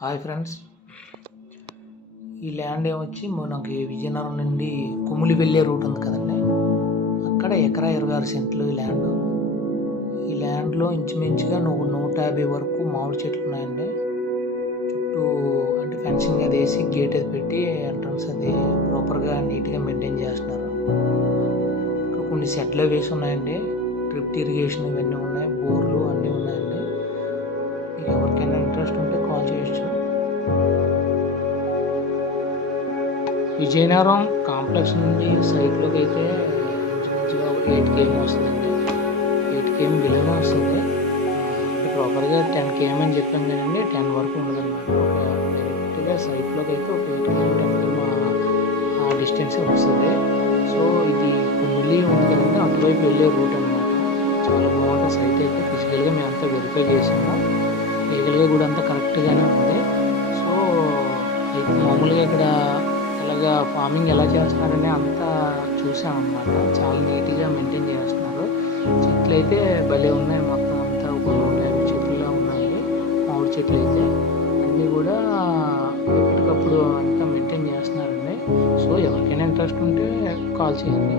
Hi friends, ఈ land ఏమొచ్చి మనకి విజయనగరం నుండి కుమిలి వెళ్ళే రూట్ ఉంది కదండి. అక్కడ ఎకరా 26 సెంట్లు ఈ ల్యాండ్. ఈ ల్యాండ్లో ఇంచుమించుగా 150 వరకు మామిడి చెట్లు ఉన్నాయండి. చుట్టూ అంటే ఫెన్సింగ్ అది వేసి గేట్ అది పెట్టి ఎంట్రన్స్ అది ప్రాపర్గా నీట్గా మెయింటైన్ చేస్తున్నారు. ఇక్కడ కొన్ని సెట్లు వేసి ఉన్నాయండి. డ్రిప్ ఇరిగేషన్ ఇవన్నీ ఉన్నాయి, బోర్లు అన్నీ ఉన్నాయండి. మీకు ఎవరికైనా ఇంట్రెస్ట్ ఉంటే కాల్ చేయొచ్చు. విజయనగరం కాంప్లెక్స్ నుండి సైట్లోకి అయితే ఇంచుమించుగా 8 km వస్తుందండి. 8 km బిలోనే వస్తుంది. అంటే ప్రాపర్గా 10 km అని చెప్పాను కదండి, 10 వరకు ఉండదన్నమాట. డైరెక్ట్గా సైట్లోకి అయితే ఒక 8 km 10 km ఆ డిస్టెన్సే వస్తుంది. సో ఇది కుమిలి ఉంది కదండి, అటువైపు వెళ్ళే రూట్ అనమాట. చాలా బాగుంటుంది సైట్ అయితే. ఫిజికల్గా మేము అంతా వెరిఫై చేసాము, లీగల్గా కూడా అంతా కరెక్ట్గానే ఉంది. సో అయితే మామూలుగా ఇక్కడ ఇలాగా ఫార్మింగ్ ఎలా చేస్తున్నారని అంతా చూసామన్నమాట. చాలా నీట్గా మెయింటైన్ చేస్తున్నారు. చెట్లు అయితే భలే ఉన్నాయి. మొత్తం అంతా ఒక 150 చెట్లులా ఉన్నాయి. మామిడి చెట్లు అయితే అన్నీ కూడా ఎప్పటికప్పుడు అంతా మెయింటైన్ చేస్తున్నారండి. సో ఎవరికైనా ఇంట్రెస్ట్ ఉంటే కాల్ చేయండి.